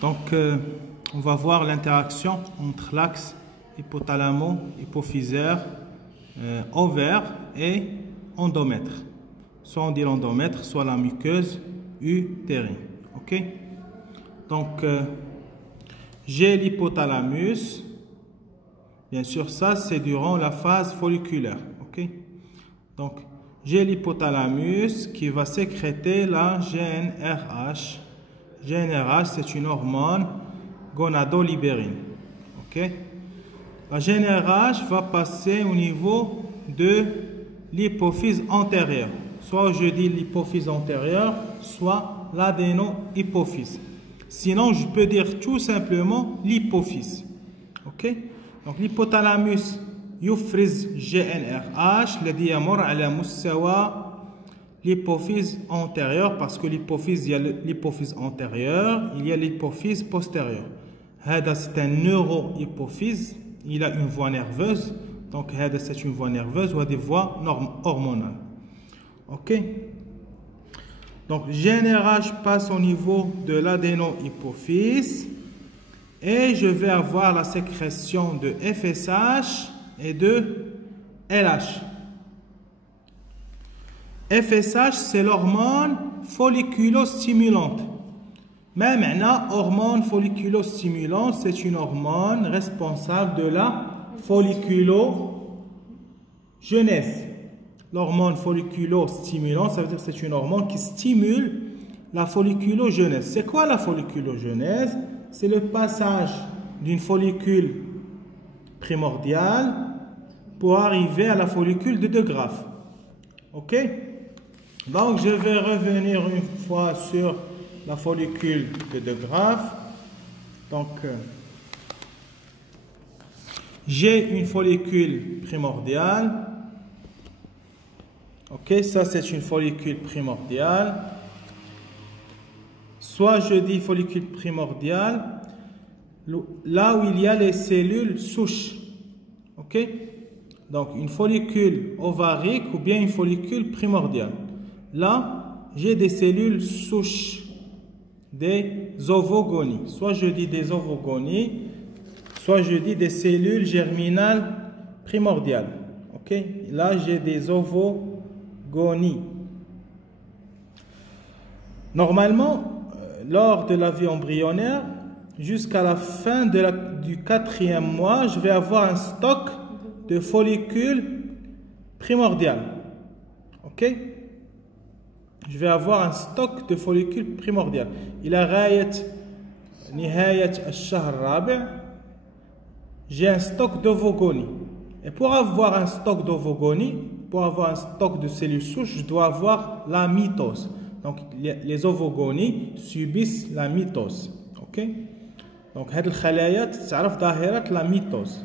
Donc, on va voir l'interaction entre l'axe hypothalamo-hypophysaire, ovaire et endomètre. Soit on dit l'endomètre, soit la muqueuse utérine. Ok? Donc, j'ai l'hypothalamus. Bien sûr, ça c'est durant la phase folliculaire. Ok? Donc, j'ai l'hypothalamus qui va sécréter la GnRH. GnRH, c'est une hormone gonadolibérine. Ok? La GnRH va passer au niveau de l'hypophyse antérieure. Soit je dis l'hypophyse antérieure, soit l'adéno-hypophyse. Sinon, je peux dire tout simplement l'hypophyse. Ok? Donc, l'hypothalamus يفرز GnRH الذي يمر على مستوى l'hypophyse antérieure, parce que l'hypophyse, il y a l'hypophyse antérieure, il y a l'hypophyse postérieure. C'est un neurohypophyse, il a une voie nerveuse, donc c'est une voie nerveuse ou des voies hormonales. Ok? Donc GnRH passe au niveau de l'adéno-hypophyse et je vais avoir la sécrétion de FSH et de LH. FSH, c'est l'hormone folliculostimulante. Même maintenant, hormone folliculostimulante, c'est une hormone responsable de la folliculogenèse. L'hormone folliculostimulante, ça veut dire que c'est une hormone qui stimule la folliculogenèse. C'est quoi la folliculogenèse? C'est le passage d'une follicule primordiale pour arriver à la follicule de De Graaf. Ok? Donc, je vais revenir une fois sur la follicule de De Graaf. Donc, j'ai une follicule primordiale. Ok, ça c'est une follicule primordiale. Soit je dis follicule primordiale, là où il y a les cellules souches. Ok? Donc, une follicule ovarique ou bien une follicule primordiale. Là, j'ai des cellules souches, des ovogonies. Soit je dis des ovogonies, soit je dis des cellules germinales primordiales. Ok? Là, j'ai des ovogonies. Normalement, lors de la vie embryonnaire, jusqu'à la fin du 4e mois, je vais avoir un stock de follicules primordiales. Ok? Je vais avoir un stock de follicules primordiales. إلى غاية نهاية الشهر الرابع, j'ai un stock d'ovogonie. Et pour avoir un stock d'ovogonie, pour avoir un stock de cellules souches, je dois avoir la mitose. Donc, les ovogonies subissent la mitose. Ok? Donc, هذه الخلايا تعرف ظاهرة la mitose.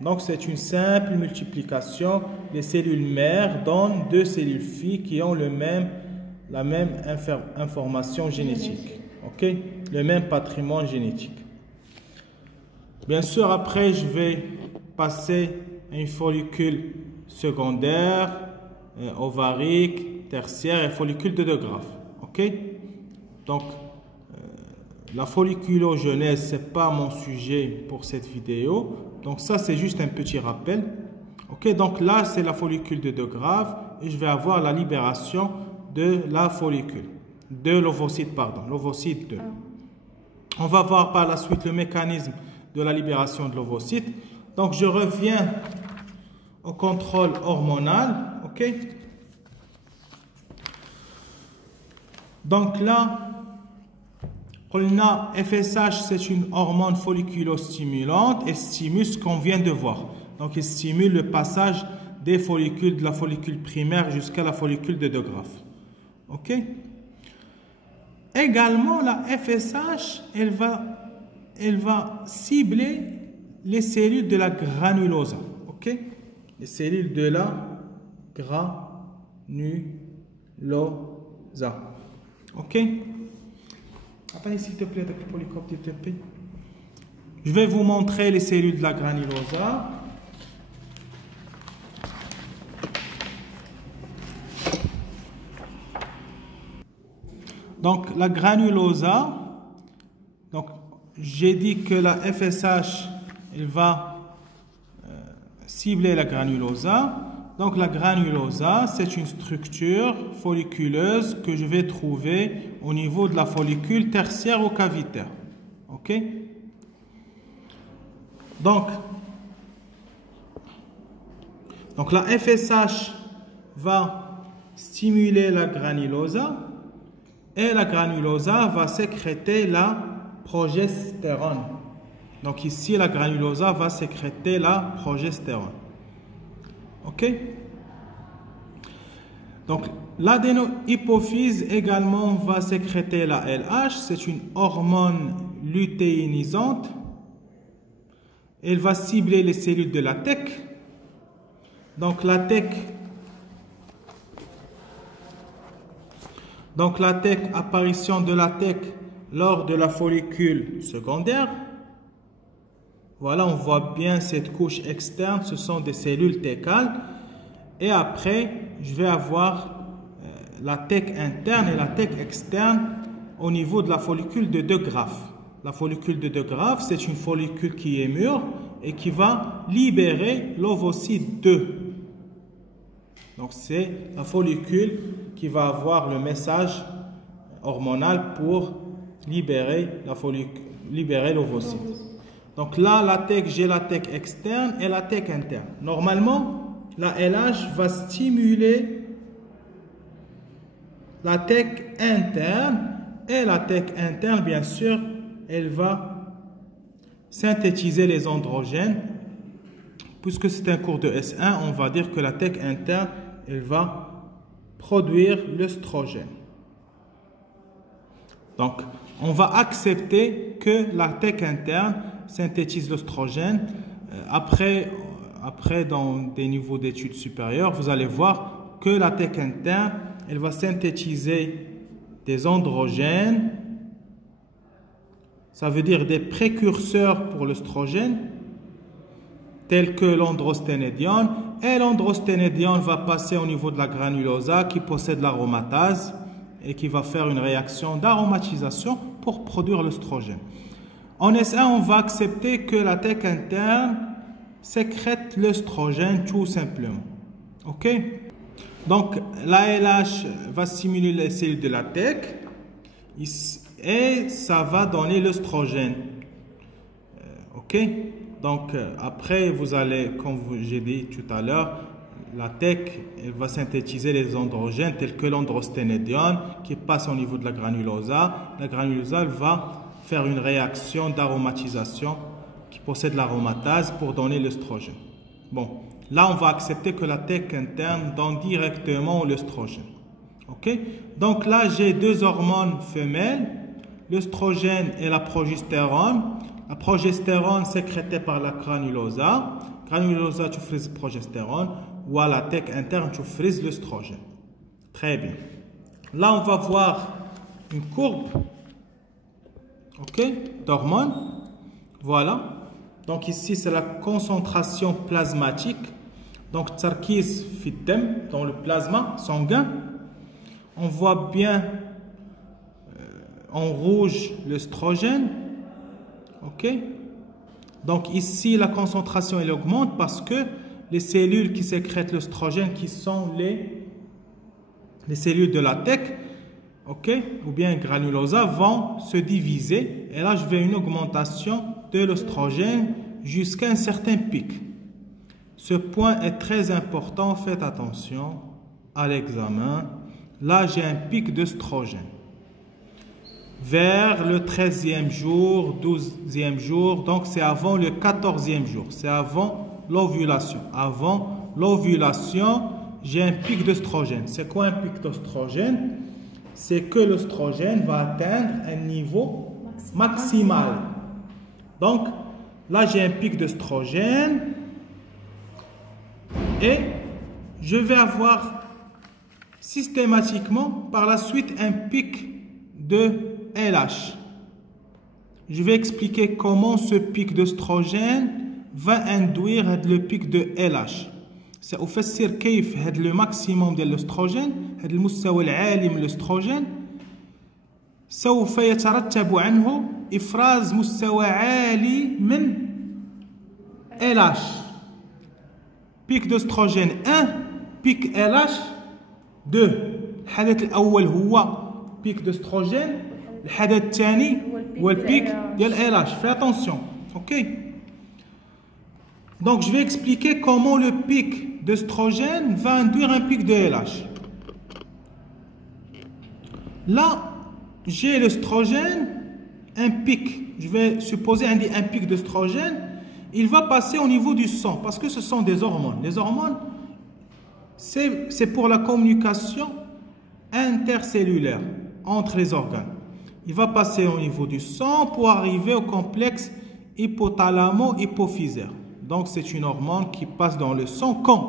Donc, c'est une simple multiplication. Les cellules mères donnent deux cellules filles qui ont la même information génétique. Ok? Le même patrimoine génétique. Bien sûr, après, je vais passer à une follicule secondaire, ovarique, tertiaire et follicule de De Graaf. Ok? Donc, la folliculogenèse, ce n'est pas mon sujet pour cette vidéo. Donc ça, c'est juste un petit rappel. Ok, donc là, c'est la follicule de De Graaf et je vais avoir la libération de la follicule, de l'ovocyte, pardon, l'ovocyte 2. On va voir par la suite le mécanisme de la libération de l'ovocyte. Donc je reviens au contrôle hormonal. Ok. Donc là, FSH, c'est une hormone folliculostimulante et stimule ce qu'on vient de voir. Donc, il stimule le passage des follicules de la follicule primaire jusqu'à la follicule de De Graaf. Ok? Également, la FSH, elle va cibler les cellules de la granulosa. Ok? Les cellules de la granulosa. Ok? Attends, s'il te plaît, avec le polycoptile TP. Je vais vous montrer les cellules de la granulosa. Donc, la granulosa, Donc, j'ai dit que la FSH, elle va cibler la granulosa. Donc, la granulosa, c'est une structure folliculeuse que je vais trouver au niveau de la follicule tertiaire ou cavitaire. OK? Donc, la FSH va stimuler la granulosa et la granulosa va sécréter la progestérone. Donc ici, la granulosa va sécréter la progestérone. OK? Donc l'adénohypophyse également va sécréter la LH. C'est une hormone lutéinisante. Elle va cibler les cellules de la TEC. Donc la TEC, apparition de la TEC lors de la follicule secondaire. Voilà, on voit bien cette couche externe, ce sont des cellules técales. Et après, je vais avoir la TEC interne et la TEC externe au niveau de la follicule de De Graaf. La follicule de De Graaf, c'est une follicule qui est mûre et qui va libérer l'ovocyte 2. Donc, c'est la follicule qui va avoir le message hormonal pour libérer l'ovocyte. Donc là, la TEC, j'ai la TEC externe et la TEC interne. Normalement, la LH va stimuler la TEC interne et la TEC interne, bien sûr, elle va synthétiser les androgènes. Puisque c'est un cours de S1, on va dire que la TEC interne, elle va produire l'œstrogène. Donc, on va accepter que la TEC interne synthétise l'œstrogène. Après, dans des niveaux d'études supérieures, vous allez voir que la TEC interne, elle va synthétiser des androgènes. Ça veut dire des précurseurs pour l'œstrogène, tels que l'androsténédione. Et l'androsténédione va passer au niveau de la granulosa qui possède l'aromatase et qui va faire une réaction d'aromatisation pour produire l'œstrogène. En S1, on va accepter que la TEC interne sécrète l'œstrogène tout simplement. OK? Donc, la LH va stimuler les cellules de la TEC et ça va donner l'œstrogène. OK? Donc, après, vous allez, comme j'ai dit tout à l'heure, la TEC elle va synthétiser les androgènes tels que l'androsténédione qui passe au niveau de la granulosa. La granulosa elle va faire une réaction d'aromatisation qui possède l'aromatase pour donner l'œstrogène. Bon, là, on va accepter que la TEC interne donne directement l'œstrogène. OK? Donc là, j'ai deux hormones femelles, l'œstrogène et la progestérone. La progestérone sécrétée par la granulosa. Granulosa, tu fais progestérone. Ou à la TEC interne, tu fais l'œstrogène. Très bien. Là, on va voir une courbe, OK, d'hormones. Voilà. Donc ici, c'est la concentration plasmatique. Donc, tarkiz fitem, dans le plasma sanguin. On voit bien en rouge l'œstrogène. OK? Donc ici, la concentration, elle augmente parce que les cellules qui sécrètent l'œstrogène, qui sont les cellules de la TEC, OK, ou bien granulosa, vont se diviser. Et là, je vais une augmentation de l'œstrogène jusqu'à un certain pic. Ce point est très important. Faites attention à l'examen. Là, j'ai un pic d'œstrogène. Vers le 13e jour, 12e jour, donc c'est avant le 14e jour, c'est avant l'ovulation. Avant l'ovulation, j'ai un pic d'œstrogène. C'est quoi un pic d'œstrogène? C'est que l'œstrogène va atteindre un niveau maximal. Donc, là, j'ai un pic d'œstrogène et je vais avoir systématiquement par la suite un pic de LH. Je vais expliquer comment ce pic d'œstrogène va induire le pic de LH. سأفسر كيف هذا le maximum de l'œstrogène, هذا المستوى العالي من l'œstrogène سوف يترتب عنه إفراز مستوى عالي من LH. بيك دوستروجين 1 بيك LH 2. الحدث الأول هو بيك دوستروجين، الحدث الثاني هو البيك ديال LH. Fais attention, ok? Donc je vais expliquer comment le pic d'œstrogène va induire un pic de LH. Là, j'ai l'œstrogène, un pic. Je vais supposer un pic d'œstrogène. Il va passer au niveau du sang parce que ce sont des hormones. Les hormones, c'est pour la communication intercellulaire entre les organes. Il va passer au niveau du sang pour arriver au complexe hypothalamo-hypophysaire. Donc c'est une hormone qui passe dans le sang quand?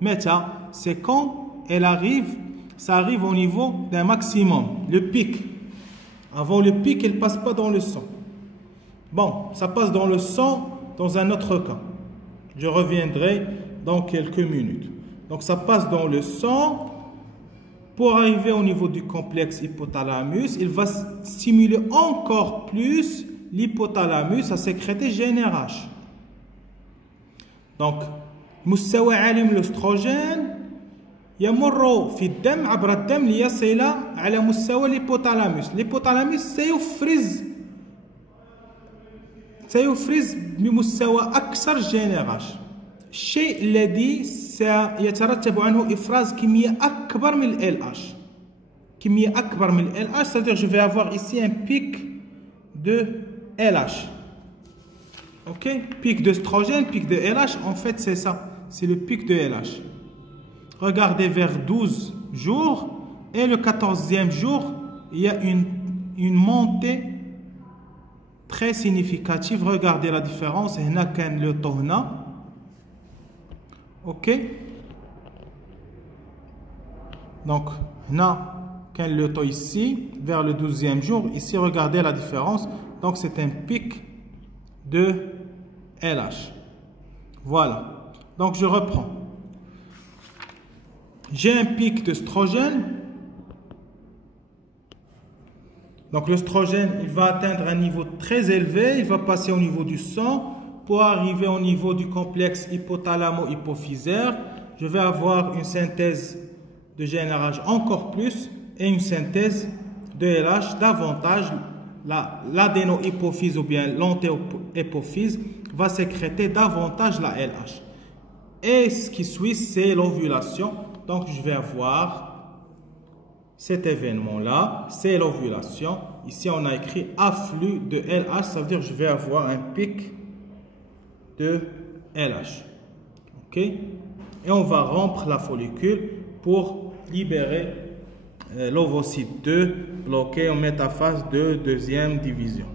Méta, c'est quand elle arrive, ça arrive au niveau d'un maximum, le pic. Avant le pic, elle ne passe pas dans le sang. Bon, ça passe dans le sang dans un autre cas. Je reviendrai dans quelques minutes. Donc ça passe dans le sang. Pour arriver au niveau du complexe hypothalamus, il va stimuler encore plus l'hypothalamus à sécréter GnRH. Donc, مستوى عالي من الاستروجين يمر في الدم عبر الدم ليصل على مستوى الهيبوثالاموس. الهيبوثالاموس سيفرز بمستوى أكثر GnRH. الشيء الذي سيترتب عنه إفراز كمية أكبر من ال LH. كمية أكبر من ال LH, c'est-à-dire je vais avoir ici un pic de LH. Ok, pic d'œstrogène, pic de LH, en fait c'est ça, c'est le pic de LH. Regardez vers 12 jours et le 14e jour, il y a une montée très significative. Regardez la différence. هنا كان le taux هنا. Ok. Donc, هنا كان le taux ici, vers le 12e jour. Ici, regardez la différence. Donc, c'est un pic de LH. Voilà. Donc, je reprends. J'ai un pic d'œstrogène. Donc, l'œstrogène, il va atteindre un niveau très élevé. Il va passer au niveau du sang pour arriver au niveau du complexe hypothalamo-hypophysaire. Je vais avoir une synthèse de GnRH encore plus et une synthèse de LH davantage. L'adéno-hypophyse ou bien l'antéhypophyse va sécréter davantage la LH. Et ce qui suit, c'est l'ovulation. Donc, je vais avoir cet événement-là, c'est l'ovulation. Ici, on a écrit afflux de LH, ça veut dire que je vais avoir un pic de LH. Ok? Et on va rompre la follicule pour libérer l'ovocyte 2 bloqué en métaphase de deuxième division.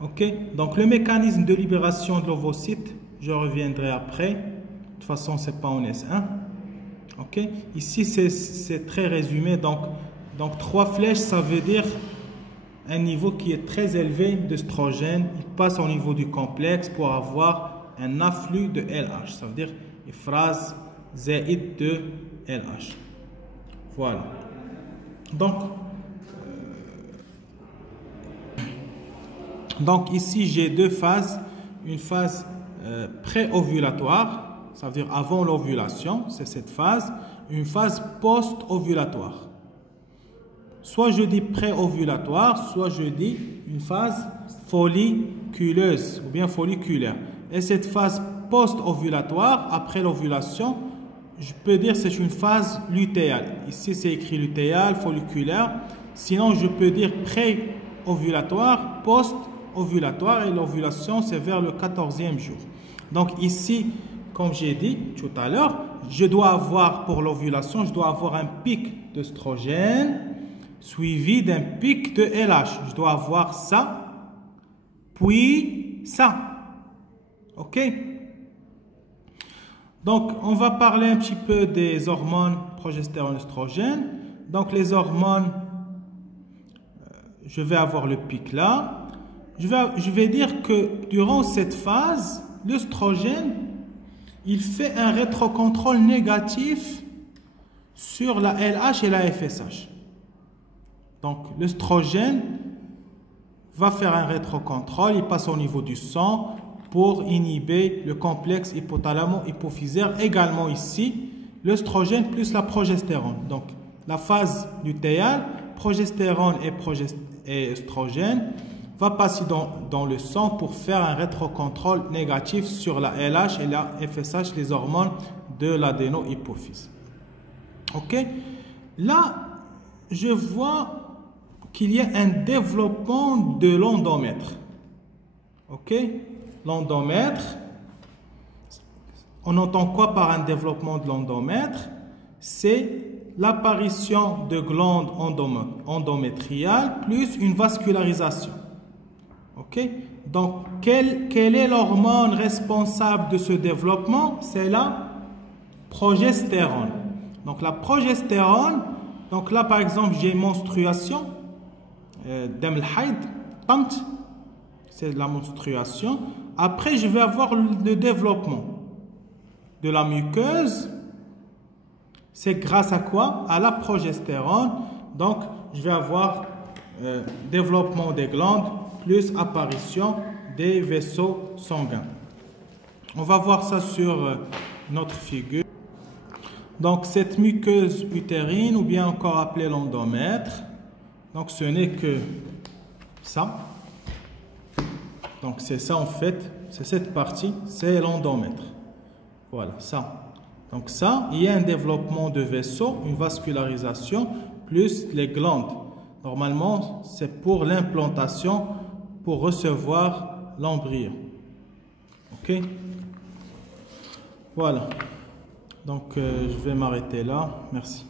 Ok? Donc, le mécanisme de libération de l'ovocyte, je reviendrai après. De toute façon, ce n'est pas en S1. Ok, ici c'est très résumé. Donc 3 flèches, ça veut dire un niveau qui est très élevé d'œstrogène. Il passe au niveau du complexe pour avoir un afflux de LH. Ça veut dire phrase zaïd de LH. Voilà. Donc ici j'ai deux phases. Une phase pré-ovulatoire. Ça veut dire avant l'ovulation, c'est cette phase. Une phase post-ovulatoire. Soit je dis pré-ovulatoire, soit je dis une phase folliculeuse ou bien folliculaire. Et cette phase post-ovulatoire, après l'ovulation, je peux dire c'est une phase lutéale. Ici c'est écrit lutéale, folliculaire. Sinon je peux dire pré-ovulatoire, post-ovulatoire et l'ovulation c'est vers le 14e jour. Donc ici, comme j'ai dit tout à l'heure, je dois avoir pour l'ovulation, je dois avoir un pic d'œstrogène suivi d'un pic de LH. Je dois avoir ça, puis ça. Ok? Donc, on va parler un petit peu des hormones progestérone, œstrogène. Donc, les hormones, je vais avoir le pic là. Je vais dire que durant cette phase, l'œstrogène, il fait un rétrocontrôle négatif sur la LH et la FSH. Donc, l'œstrogène va faire un rétrocontrôle, il passe au niveau du sang pour inhiber le complexe hypothalamo-hypophysaire. Également ici, l'œstrogène plus la progestérone. Donc, la phase lutéale, progestérone et œstrogène, va passer dans le sang pour faire un rétrocontrôle négatif sur la LH et la FSH, les hormones de l'adéno-hypophyse. Ok? Là, je vois qu'il y a un développement de l'endomètre. Ok? L'endomètre, on entend quoi par un développement de l'endomètre? C'est l'apparition de glandes endométriales plus une vascularisation. Ok? Donc, quelle est l'hormone responsable de ce développement? C'est la progestérone. Donc, la progestérone, donc là par exemple, j'ai menstruation, dam al-hayd, tant, c'est la menstruation. Après, je vais avoir le développement de la muqueuse. C'est grâce à quoi? À la progestérone. Donc, je vais avoir développement des glandes plus apparition des vaisseaux sanguins. On va voir ça sur notre figure. Donc, cette muqueuse utérine, ou bien encore appelée l'endomètre, donc ce n'est que ça. Donc, c'est ça en fait, c'est cette partie, c'est l'endomètre. Voilà, ça. Donc ça, il y a un développement de vaisseau, une vascularisation, plus les glandes. Normalement, c'est pour l'implantation, pour recevoir l'embryon. Ok? Voilà. Donc, je vais m'arrêter là. Merci.